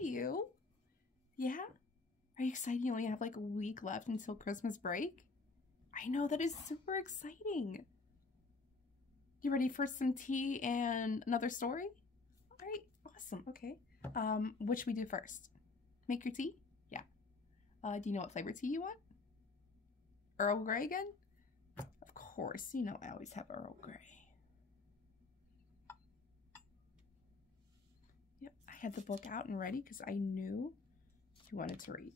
you? Yeah? Are you excited you only have like a week left until Christmas break? I know, that is super exciting. You ready for some tea and another story? All right, awesome, okay. What should we do first? Make your tea? Yeah. Do you know what flavor tea you want? Earl Grey again? Of course, you know I always have Earl Grey. Yep, I had the book out and ready because I knew you wanted to read.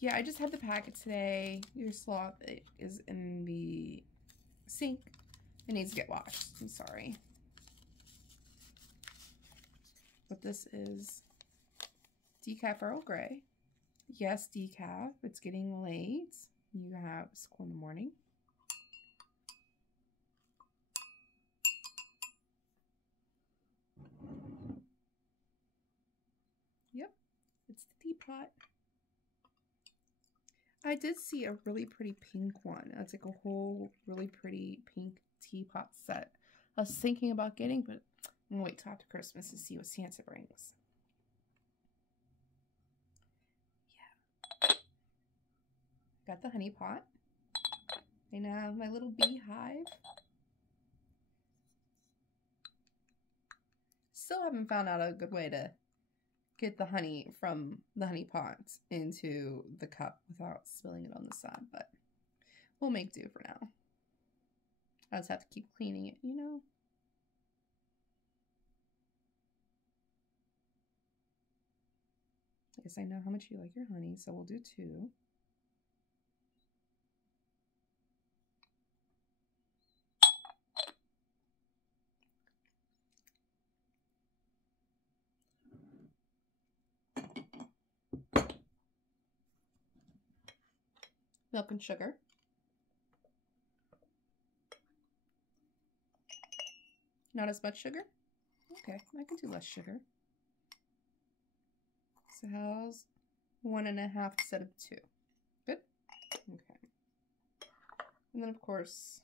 Yeah, I just had the packet today. Your sloth is in the sink. It needs to get washed. I'm sorry. But this is decaf Earl Grey. Yes, decaf. It's getting late. You have school in the morning. Yep, it's the teapot. I did see a really pretty pink one. It's like a whole really pretty pink teapot set. I was thinking about getting, but I'm gonna wait till after Christmas to see what Santa brings. Yeah. Got the honey pot. And I have my little beehive. Still haven't found out a good way to get the honey from the honey pot into the cup without spilling it on the side, but we'll make do for now. I just have to keep cleaning it, you know? I guess I know how much you like your honey, so we'll do 2. Milk and sugar. Not as much sugar? Okay, I can do less sugar. So how's 1.5 instead of 2? Good? Okay. And then, of course,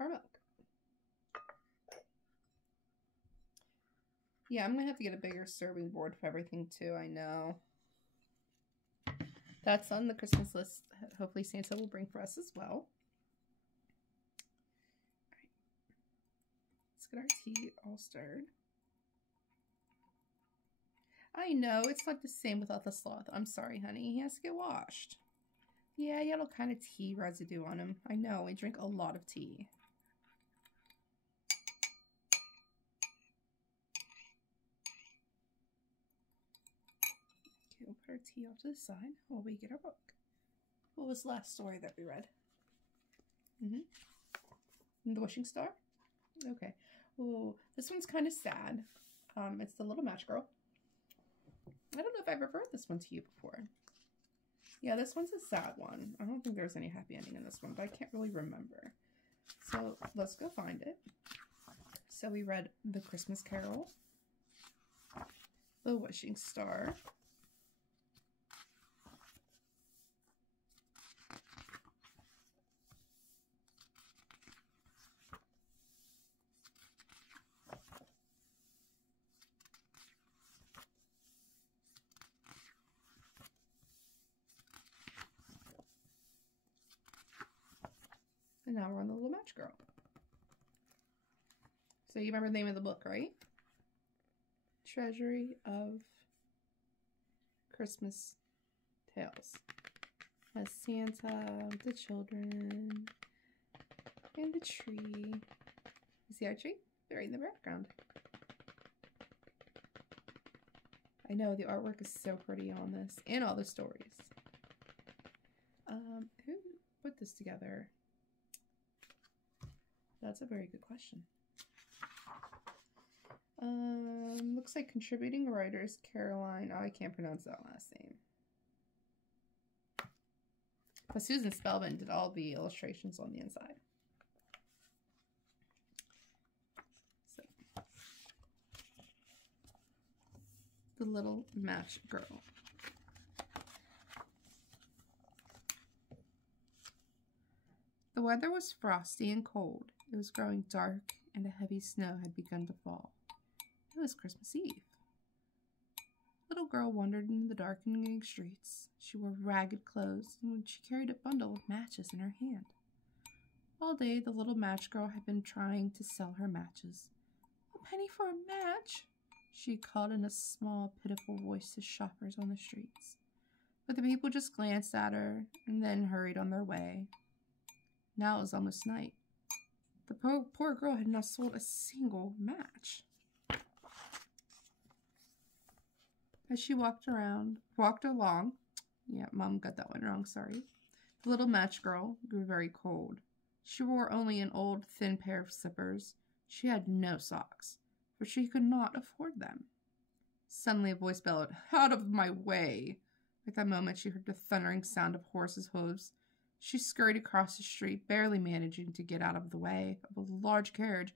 our milk. Yeah, I'm going to have to get a bigger serving board for everything, too. I know. That's on the Christmas list. Hopefully Santa will bring for us as well. All right. Let's get our tea all stirred. I know, it's not the same without the sloth. I'm sorry, honey. He has to get washed. Yeah, he had all kind of tea residue on him. I know, we drink a lot of tea. Okay, we'll put our tea off to the side while we get our book. What was the last story that we read? The Wishing Star? Okay. Oh, this one's kind of sad. It's The Little Match Girl. I don't know if I've ever read this one to you before. Yeah, this one's a sad one. I don't think there's any happy ending in this one, but I can't really remember. So let's go find it. So we read The Christmas Carol, The Wishing Star, and now we're on The Little Match Girl. So you remember the name of the book, right? Treasury of Christmas Tales. Has Santa, the children, and the tree. You see our tree? They're right in the background. I know, the artwork is so pretty on this, and all the stories. Who put this together? That's a very good question. Looks like contributing writers, Caroline. Oh, I can't pronounce that last name. But Susan Spellman did all the illustrations on the inside. So, The Little Match Girl. The weather was frosty and cold. It was growing dark, and a heavy snow had begun to fall. It was Christmas Eve. The little girl wandered into the darkening streets. She wore ragged clothes, and she carried a bundle of matches in her hand. All day, the little match girl had been trying to sell her matches. "A penny for a match," she called in a small, pitiful voice to shoppers on the streets. But the people just glanced at her and then hurried on their way. Now it was almost night. The poor girl had not sold a single match. As she walked along, yeah, Mom got that one wrong, sorry. The little match girl grew very cold. She wore only an old, thin pair of slippers. She had no socks, for she could not afford them. Suddenly a voice bellowed, "Out of my way!" At that moment she heard the thundering sound of horses' hooves. She scurried across the street, barely managing to get out of the way of a large carriage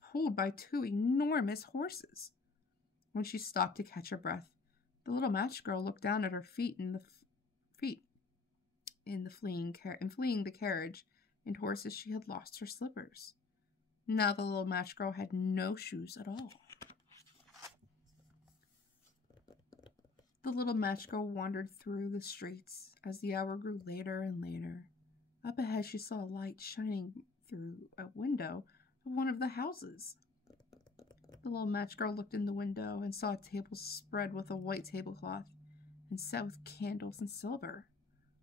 pulled by two enormous horses. When she stopped to catch her breath, the little match girl looked down at her feet in fleeing the carriage and horses. She had lost her slippers. Now the little match girl had no shoes at all. The little match girl wandered through the streets as the hour grew later and later. Up ahead she saw a light shining through a window of one of the houses. The little match girl looked in the window and saw a table spread with a white tablecloth and set with candles and silver.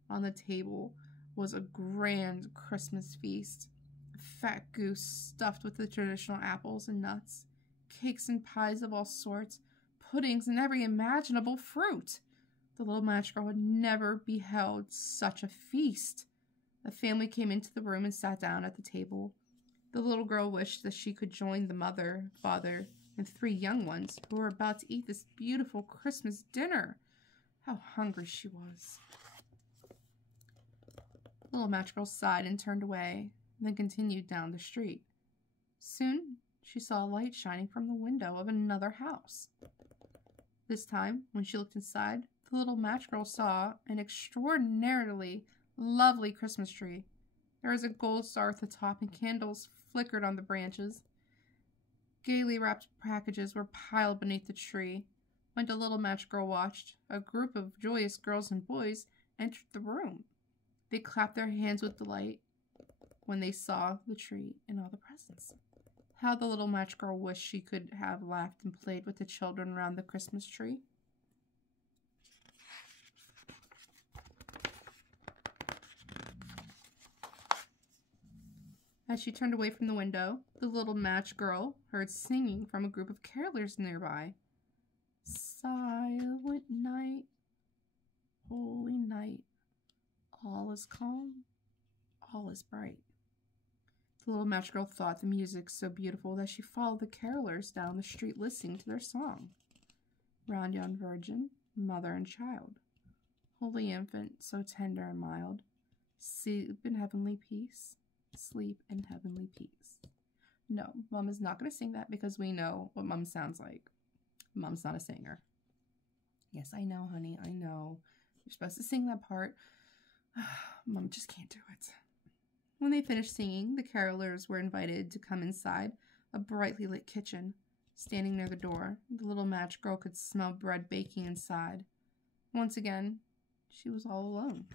On the table was a grand Christmas feast. A fat goose stuffed with the traditional apples and nuts, cakes and pies of all sorts, puddings and every imaginable fruit. The little match girl had never beheld such a feast. A family came into the room and sat down at the table. The little girl wished that she could join the mother, father, and 3 young ones who were about to eat this beautiful Christmas dinner. How hungry she was. The little match girl sighed and turned away, then continued down the street. Soon she saw a light shining from the window of another house. This time, when she looked inside, the little match girl saw an extraordinarily lovely Christmas tree. There was a gold star at the top, and candles flickered on the branches. Gaily wrapped packages were piled beneath the tree. When the little match girl watched, a group of joyous girls and boys entered the room. They clapped their hands with delight when they saw the tree and all the presents. How the little match girl wished she could have laughed and played with the children around the Christmas tree. As she turned away from the window, the little match girl heard singing from a group of carolers nearby. Silent night, holy night, all is calm, all is bright. The little match girl thought the music so beautiful that she followed the carolers down the street listening to their song. Round yon virgin, mother and child, holy infant, so tender and mild, sleep in heavenly peace, sleep in heavenly peace. No, Mom is not going to sing that because we know what Mom sounds like. Mom's not a singer. Yes, I know, honey, I know. You're supposed to sing that part. Mom just can't do it. When they finished singing, the carolers were invited to come inside a brightly lit kitchen. Standing near the door, the little match girl could smell bread baking inside. Once again, she was all alone.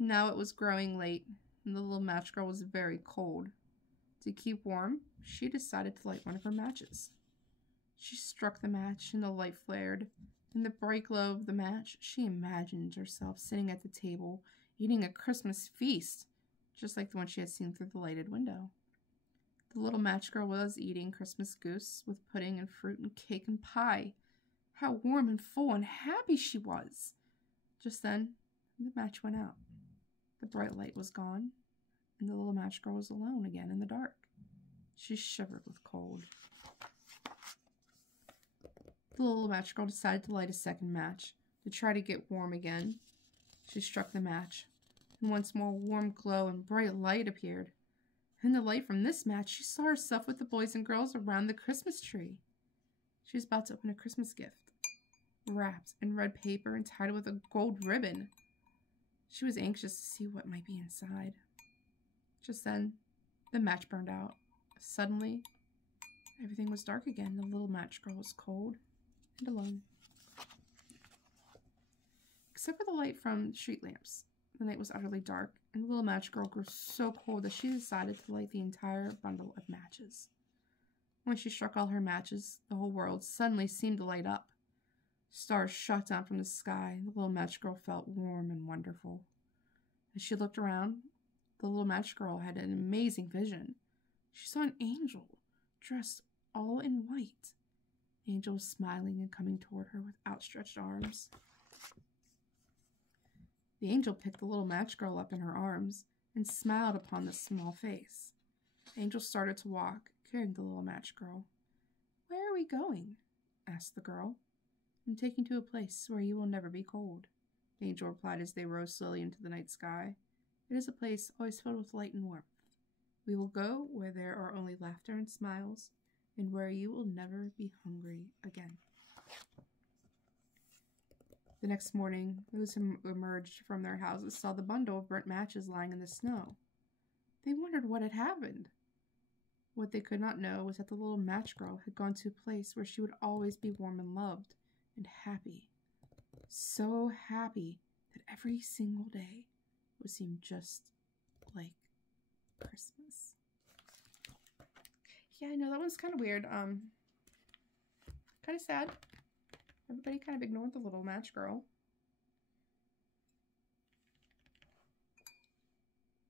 Now it was growing late, and the little match girl was very cold. To keep warm, she decided to light one of her matches. She struck the match, and the light flared. In the bright glow of the match, she imagined herself sitting at the table, eating a Christmas feast, just like the one she had seen through the lighted window. The little match girl was eating Christmas goose with pudding and fruit and cake and pie. How warm and full and happy she was! Just then, the match went out. The bright light was gone, and the little match girl was alone again in the dark. She shivered with cold. The little match girl decided to light a second match to try to get warm again. She struck the match, and once more warm glow and bright light appeared. In the light from this match, she saw herself with the boys and girls around the Christmas tree. She was about to open a Christmas gift, wrapped in red paper and tied with a gold ribbon. She was anxious to see what might be inside. Just then, the match burned out. Suddenly, Everything was dark again. The little match girl was cold and alone. Except for the light from street lamps. The night was utterly dark, and the little match girl grew so cold that she decided to light the entire bundle of matches. When she struck all her matches, the whole world suddenly seemed to light up. Stars shot down from the sky, and the little match girl felt warm and wonderful. As she looked around, the little match girl had an amazing vision. She saw an angel, dressed all in white. The angel was smiling and coming toward her with outstretched arms. The angel picked the little match girl up in her arms and smiled upon the small face. The angel started to walk, carrying the little match girl. "Where are we going?" asked the girl. "I'm taking you to a place where you will never be cold," the angel replied as they rose slowly into the night sky. "It is a place always filled with light and warmth. We will go where there are only laughter and smiles, and where you will never be hungry again." The next morning, those who emerged from their houses saw the bundle of burnt matches lying in the snow. They wondered what had happened. What they could not know was that the little match girl had gone to a place where she would always be warm and loved and happy. So happy that every single day would seem just like Christmas. Yeah, I know that one's kind of weird. Kind of sad. Everybody kind of ignored the little match girl.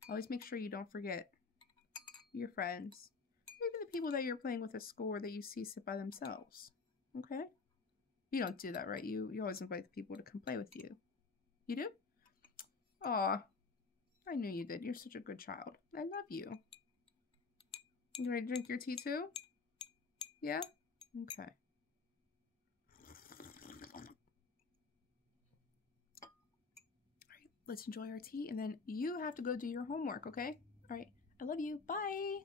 Always make sure you don't forget your friends, or even the people that you're playing with at school or that you see sit by themselves. Okay? You don't do that, right? You always invite the people to come play with you. You do? Aw, I knew you did. You're such a good child. I love you. You ready to drink your tea too? Yeah? Okay. Let's enjoy our tea, and then you have to go do your homework, okay? All right. I love you. Bye.